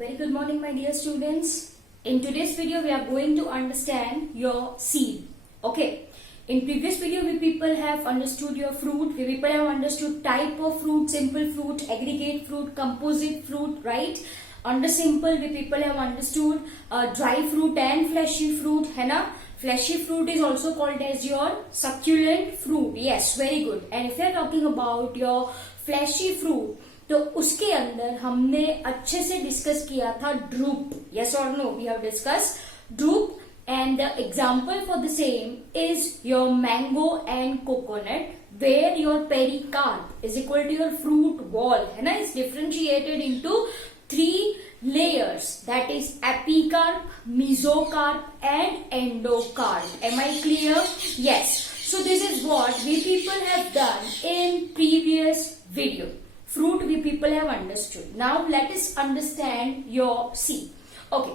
Very good morning, my dear students. In today's video, we are going to understand your seed. Okay. In previous video, we people have understood your fruit. We people have understood type of fruit, simple fruit, aggregate fruit, composite fruit, right? Under simple, we people have understood dry fruit and fleshy fruit, है ना? Fleshy fruit is also called as your succulent fruit. Yes, very good. And if you are talking about your fleshy fruit, तो उसके अंदर हमने अच्छे से discuss किया था ड्रूप. यस और no, we have discuss drupe and the example for the same is your mango and coconut where your pericarp is equal to your fruit wall, है ना. Is differentiated into 3 layers, that is epicarp, mesocarp and endocarp. Am I clear? Yes. So this is what we people have done in previous video. Fruit we people have understood. Now let us understand your seed. Okay.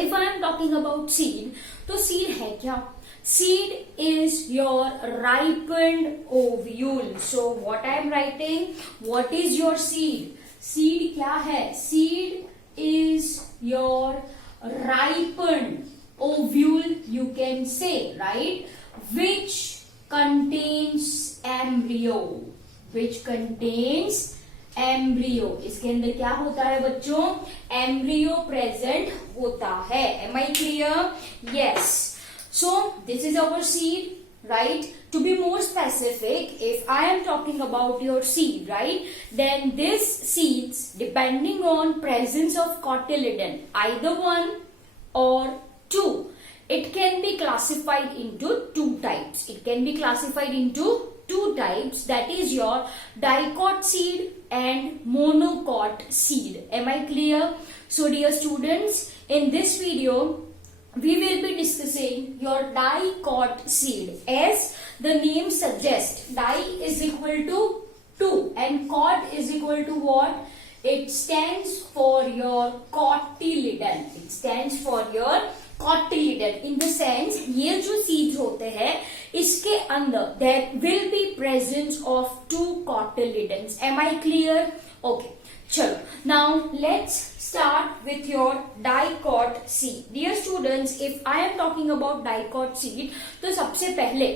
If I am talking about seed, तो seed है क्या? Seed is your ripened ovule. So what I am writing? What is your seed? Seed क्या है? Seed is your ripened ovule, you can say, right? Which contains embryo. Which contains embryo. इसके अंदर क्या होता है बच्चों? Embryo present होता है. Am I clear? Yes. So this is our seed, right? To be more specific, if I am talking about your seed, right, then this seeds depending on presence of cotyledon, either 1 or 2, it can be classified into 2 types. It can be classified into 2 types, that is your dicot seed and monocot seed. Am I clear? So dear students, in this video we will be discussing your dicot seed. As the name suggests, di is equal to 2 and cot is equal to what? It stands for your cotyledon. It stands for your cotyledon. In the sense, ये जो seeds होते हैं इसके अंदर there will be presence of 2 cotyledons. Am I clear? Okay. चलो, now let's start with your dicot seed. Dear students, if I am talking about dicot seed, तो सबसे पहले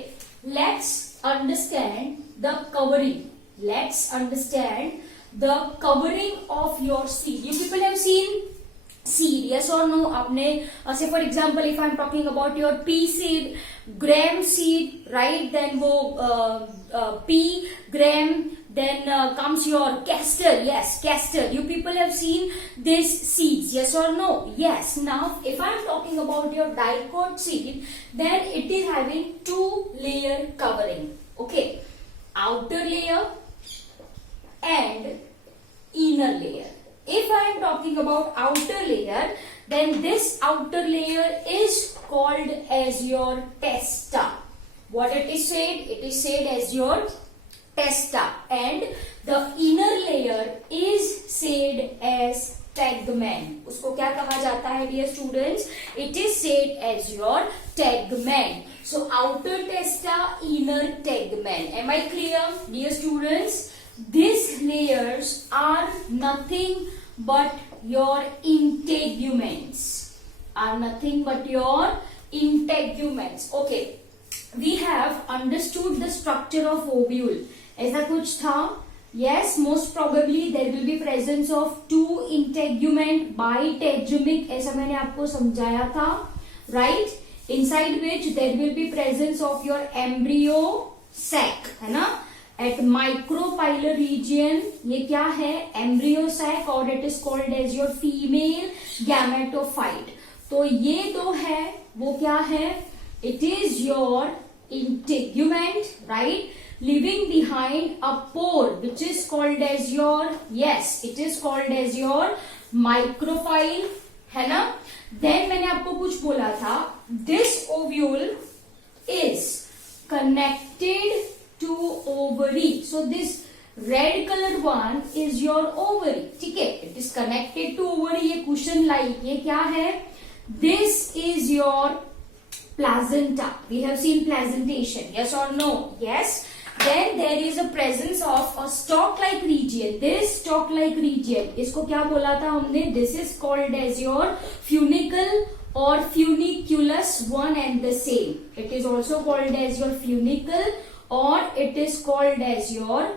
let's understand the covering. Let's understand the covering of your seed. You people have seen seed, yes or no? आपने say for example, if I am talking about your pea seed, gram seed, right? Then वो pea, gram, then comes your castor. Yes, castor. You people have seen these seeds, yes or no? Yes. Now if I am talking about your dicot seed, then it is having 2-layer covering. Okay, outer layer and inner layer. If I am talking about outer layer, then this outer layer is called as your testa. What it is said? It is said as your testa, and the inner layer is said as tegmen. उसको क्या कहा जाता है dear students? It is said as your tegmen. So outer testa, inner tegmen. Am I clear, dear students? These layers are nothing but your integuments. Are nothing but your integuments. Okay. We have understood the structure of ovule. ऐसा कुछ था? Yes, most probably there will be presence of 2 integument bitegumic. ऐसा मैंने आपको समझाया था, right? Inside which there will be presence of your embryo sac, है ना? At micropylar region, ये क्या है? Embryo sac, और it is called as your female gametophyte. तो ये दो है, वो क्या है? It is your integument, right? Leaving behind a pore which is called as your, yes, it is called as your micropyle, है ना? Then मैंने आपको कुछ बोला था, this ovule is connected to ovary. So this red color one is your ovary. ठीक है? It is connected to ovary. ये cushion like ये क्या है? This is your placenta. We have seen placentation. Yes or no? Yes. then there is a presence of a stalk-like region. This stalk-like region, इसको क्या बोला था हमने? This is called as your funicle or funiculus, one and the same. It is also called as your funicle or it is called as your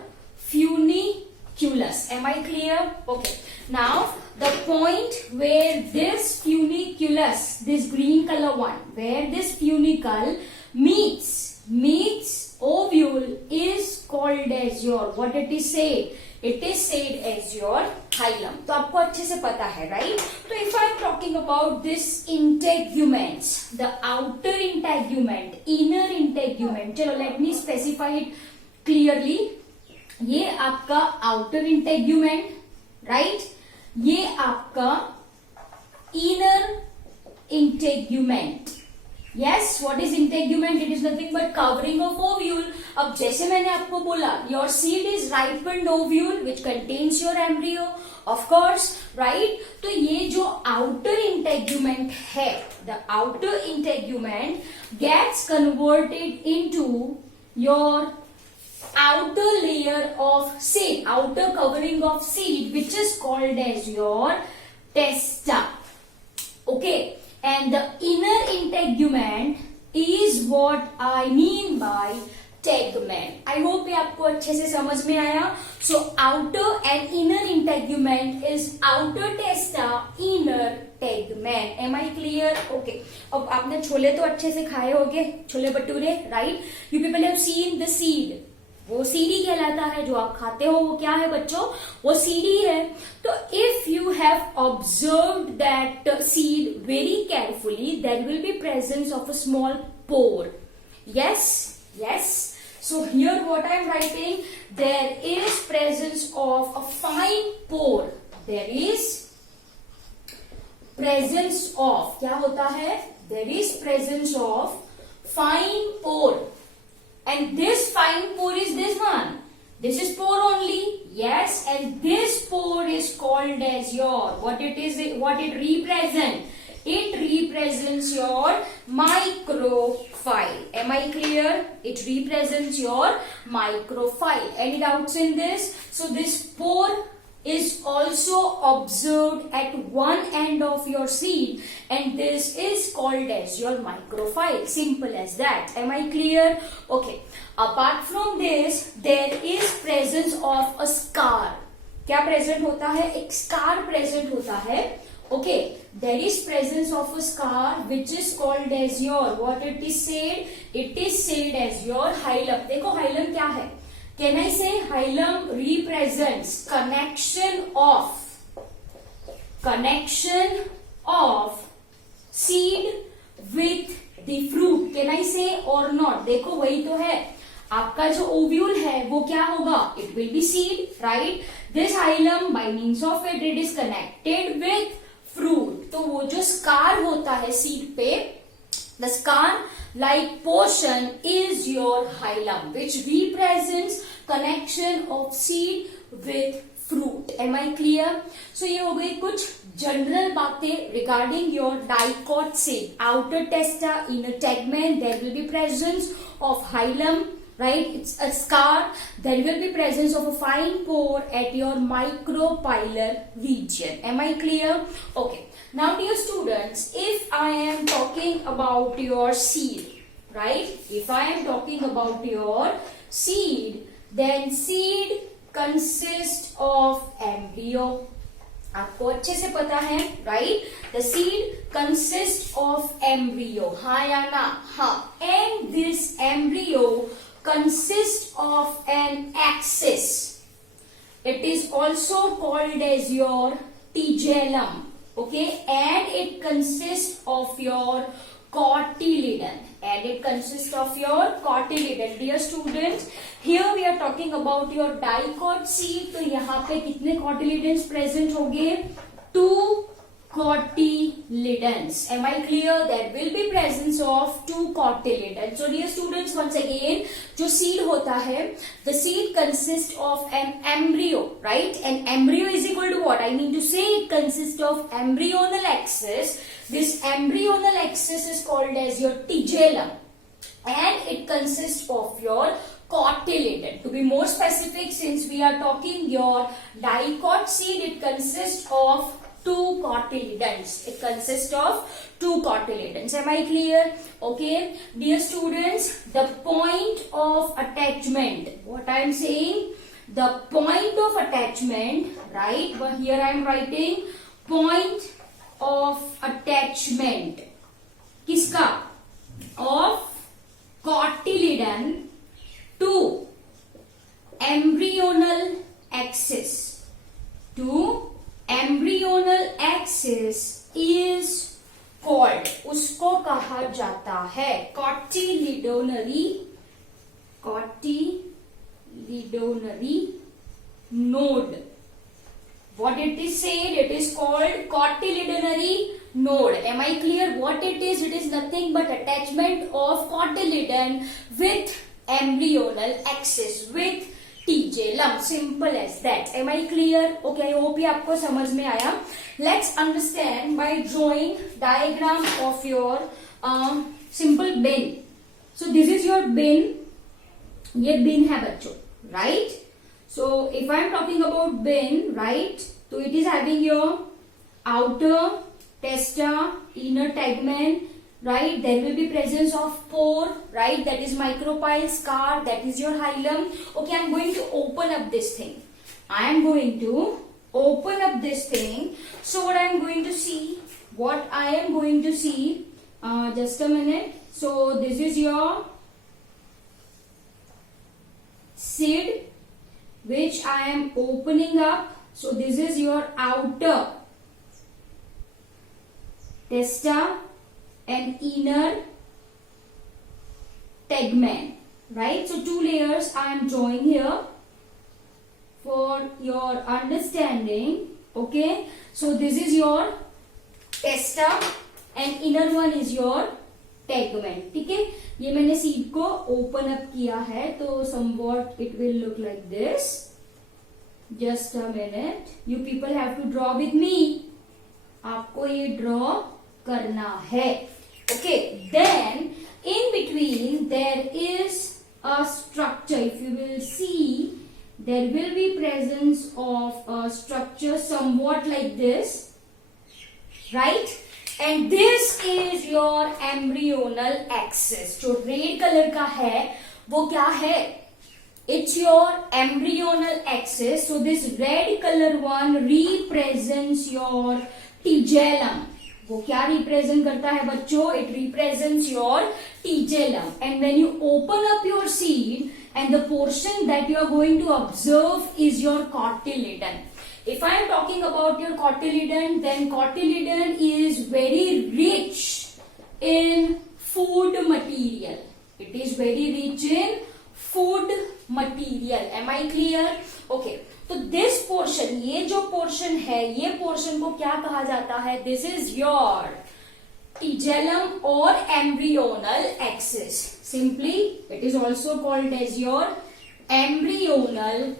funiculus. Am I clear? Okay. Now the point where this funiculus, this green color one, where this funicle meets ovule is called as your, what it is said? It is said as your hilum. तो आपको अच्छे से पता है, right? तो if I am talking about this integuments, the outer integument, inner integument, चलो let me specify it clearly. ये आपका outer integument, right? ये आपका inner integument. Yes, what is integument? It is nothing but covering of ovule. अब जैसे मैंने आपको बोला, your seed is ripened ovule which contains your embryo, of course, right? तो ये जो outer integument है, the outer integument gets converted into your outer layer of seed, outer covering of seed, which is called as your testa. Okay. And the inner integument is what I mean by tegument. I hope ये आपको अच्छे से समझ में आया. So outer and inner integument is outer testa, inner tegument. Am I clear? Okay. अब आपने छोले तो अच्छे से खाए होंगे, chole bhature, right? You people have seen the seed. वो सीडी कहलाता है, जो आप खाते हो वो क्या है बच्चों? वो सीडी है. तो if you have observed that seed very carefully, there will be presence of a small pore. Yes, yes. So here what I am writing, there is presence of a fine pore. There is presence of, क्या होता है? There is presence of fine pore. And this fine pore is this one. This is pore only. Yes, and this pore is called as your, what it is, what it represents. It represents your micropyle. Am I clear? It represents your micropyle. Any doubts in this? So this pore is also observed at one end of your seed and this is called as your micropyle. Simple as that. Am I clear? Okay. Apart from this, there is presence of a scar. क्या present होता है? एक scar present होता है. Okay. There is presence of a scar which is called as your, what it is said? It is said as your hilum. देखो hilum क्या है? Can I say hilum represents connection of seed with the fruit? Can I say or not? देखो वही तो है. आपका जो ovule है वो क्या होगा? It will be seed, right? This hilum, by means of it, it is connected with fruit. तो वो जो scar होता है seed पे, the scar-like portion is your hilum, which represents connection of seed with fruit. Am I clear? So ये हो गई कुछ general बातें regarding your dicot seed. Outer testa, inner tegument, there will be presence of hilum, right? It's a scar. There will be presence of a fine pore at your micropylar region. Am I clear? Okay. Now dear students, if I am talking about your seed, right? If I am talking about your seed, then seed consists of embryo. आपको अच्छे से पता है, right? The seed consists of embryo. हाँ या ना? हाँ. And this embryo consists of an axis. It is also called as your tigellum. Okay, and it consists of your cotyledon. And it consists of your cotyledon. Dear students, here we are talking about your dicot seed. तो यहाँ पे कितने cotyledons present होंगे? 2 cotyledons. Am I clear? There will be presence of 2 cotyledons. So dear students, once again, जो seed होता है, the seed consists of an embryo, right? An embryo is equal to what? I mean to say it consists of embryonal axis. This embryonal axis is called as your tigellum. And it consists of your cotyledon. To be more specific, since we are talking your dicot seed, it consists of two cotyledons. It consists of two cotyledons. Am I clear? Okay, dear students, the point of attachment. What I am saying, the point of attachment, right? But here I am writing point of attachment. किसका? Of cotyledon to embryonal axis. To embryonal axis is called, उसको कहा जाता है cotyledonary node. What it is said, it is called cotyledonary node. Am I clear what it is? It is nothing but attachment of cotyledon with embryonal axis, with tigellum. Simple as that. Am I clear? Okay, I hope ये आपको समझ में आया. Let's understand by drawing diagram of your simple bin. So this is your bin. ये bin है बच्चों, right? So if I am talking about bin, right? So it is having your outer testa, inner tegmen, right? There will be presence of pore, right? That is micropyle, scar, that is your hilum. Okay, I am going to open up this thing. I am going to open up this thing. So what I am going to see? What I am going to see? Just a minute. So this is your seed, which I am opening up. So this is your outer testa and inner tegmen, right? So two layers I am drawing here for your understanding. Okay, so this is your testa and inner one is your tegmen. ठीक है, ये मैंने seed को open up किया है, तो somewhat it will look like this. Just a minute, you people have to draw with me. आपको ये ड्रॉ करना है. Okay, then in between there is a structure. If you will see, there will be presence of a structure somewhat like this, right? And this is your embryonal axis. जो red colour का है वो क्या है? It's your embryonal axis. So this red color one represents your tigellum. वो क्या represent करता है बच्चों? It represents your tigellum. And when you open up your seed, and the portion that you are going to observe is your cotyledon. If I am talking about your cotyledon, then cotyledon is very rich in food material. It is very rich in food material. Am I clear? Okay. तो this portion, ये जो portion है, ये portion को क्या कहा जाता है? This is your tigellum or embryonal axis. Simply, it is also called as your embryonal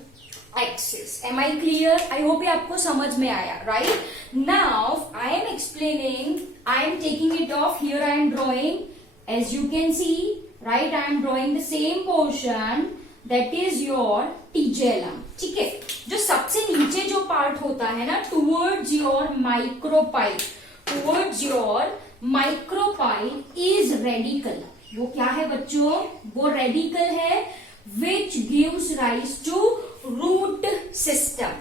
axis. Am I clear? I hope ये आपको समझ में आया, right? Now, I am explaining, I am taking it off. Here I am drawing. As you can see, right? I am drawing the same portion. That is your tigellum. ठीक है, जो सबसे नीचे जो पार्ट होता है ना, towards your micropyle, towards your micropyle is radicle. वो क्या है बच्चों? वो radicle है which gives rise to root system.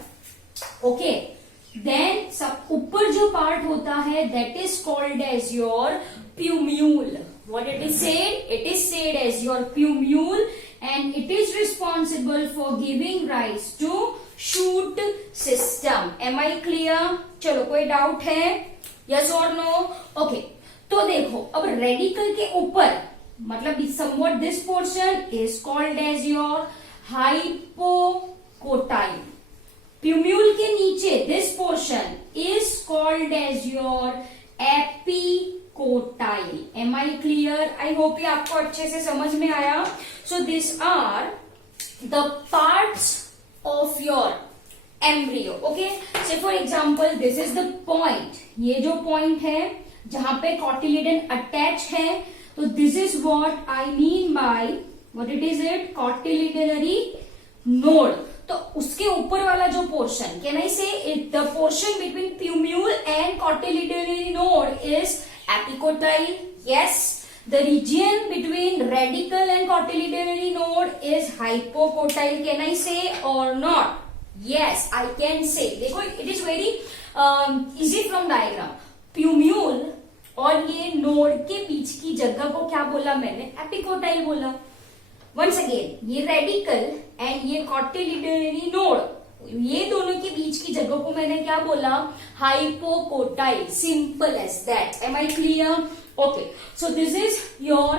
Okay. Then सब ऊपर जो पार्ट होता है that is called as your plumule. What it is said? It is said as your plumule. And it is responsible for giving rise to shoot system. Am I clear? चलो कोई doubt है? Yes or no? Okay. तो देखो अब radical के ऊपर मतलब somewhat this portion is called as your hypocotyle. Plumule के नीचे this portion is called as your epicotyle. Am I clear? I hope ये आपको अच्छे से समझ में आया. So these are the parts of your embryo. Okay. Say for example, this is the point. ये जो point है जहां पे cotyledon attach है, तो this is what I mean by what it is it, cotyledonary node. तो उसके ऊपर वाला जो portion, can I say the portion between plumule and cotyledonary node is epicotyl, yes. The region between radical and cotyledonary node is hypocotyle. Can I say or not? Yes, I can say. देखो, it is very easy from diagram. Plumule और ये node के बीच की जगह को क्या बोला मैंने, एपिकोटाइल बोला। Once again, ये रेडिकल एंड ये कॉटिलिडनरी नोड, ये दोनों के बीच की जगह को मैंने क्या बोला, hypocotyl. Simple as that. Am I clear? Okay, so this is your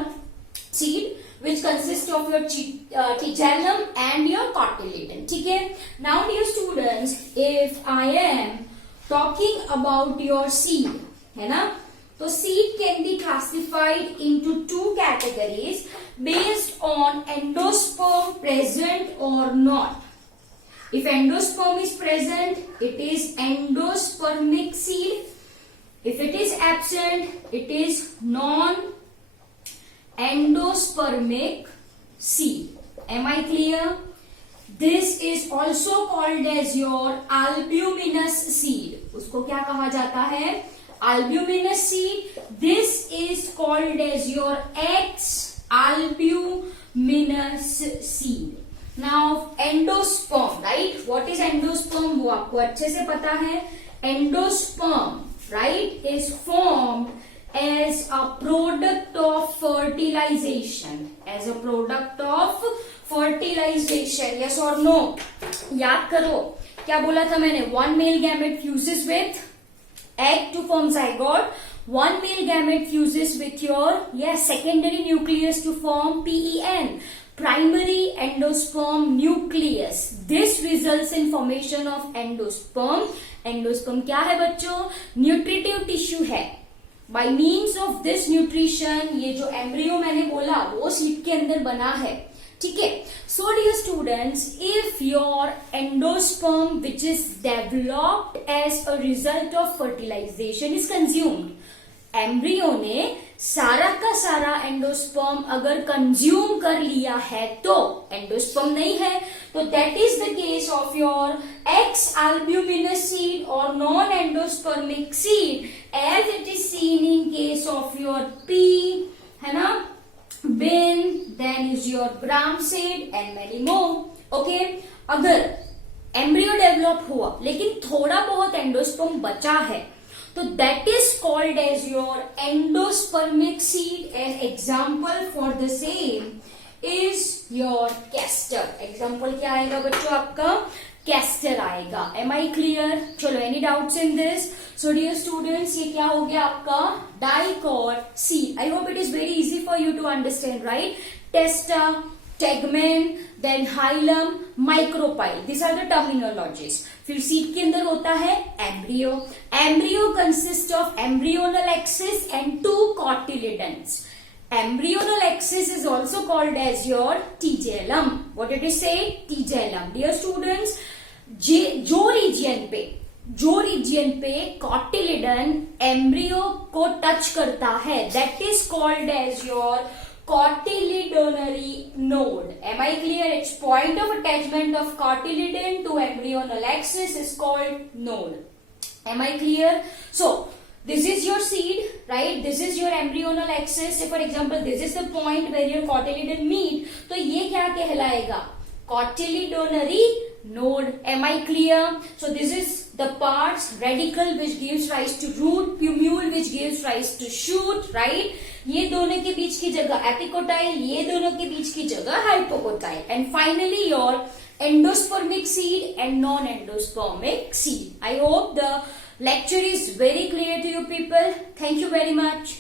seed which consists of your tigellum and your cotyledon. ठीक है? Now dear students, if I am talking about your seed, है ना? तो seed can be classified into two categories based on endosperm present or not. If endosperm is present, it is endospermic seed. If it is absent, it is non-endospermic seed. Am I clear? This is also called as your albuminous seed. उसको क्या कहा जाता है, albuminous seed. This is called as your X-albuminous seed. Now endosperm, right? What is endosperm? वो आपको अच्छे से पता है। Endosperm, right, is formed as a product of fertilization. As a product of fertilization. Yes or no? याद करो क्या बोला था मैंने, one male gamete fuses with egg to form zygote. One male gamete fuses with your secondary nucleus to form PEN, primary endosperm nucleus. This results in formation of endosperm. Endosperm क्या है बच्चों, nutritive tissue है। Bye means of this nutrition, ये जो embryo मैंने बोला वो slip के अंदर बना है। ठीक है? So dear students, if your endosperm which is developed as a result of fertilisation is consumed, embryo ने सारा का सारा एंडोस्पर्म अगर कंज्यूम कर लिया है तो एंडोस्पर्म नहीं है। तो that is the case of your x albuminous seed or non-endospermic seed as it is seen in case of your pea, है ना, bean, then is your gram seed and many more. Okay? अगर embryo develop हुआ लेकिन थोड़ा बहुत endosperm बचा है तो that is called as your endospermic seed. An example for the same is your castor. Example क्या आएगा बच्चों आपका, castor आएगा। Am I clear? चलो, any doubts in this? So dear students, ये क्या हो गया आपका, dicot seed. I hope it is very easy for you to understand, right? Testa, tegmen, then hilum, micropyle. These are the terminologies. फिर seed के अंदर होता है embryo. Embryo consist of embryonal axis and two cotyledons. Embryonal axis is also called as your tigellum. What did it say? Tigellum. Dear students, जो region पे cotyledon embryo को touch करता है that is called as your cotyledonary node. Am I clear? Its point of attachment of cotyledon to embryonal axis is called node. Am I clear? So this is your seed, right? This is your embryonal axis. Say for example, this is the point where your cotyledon meet. तो ये क्या कहलाएगा, cotyledonary node. Am I clear? So this is the parts, radical which gives rise to root, plumule which gives rise to shoot, right? ये दोनों के बीच की जगह epicotyl, ये दोनों के बीच की जगह hypocotyl, and finally your endospermic seed and non-endospermic seed. I hope the lecture is very clear to you people. Thank you very much.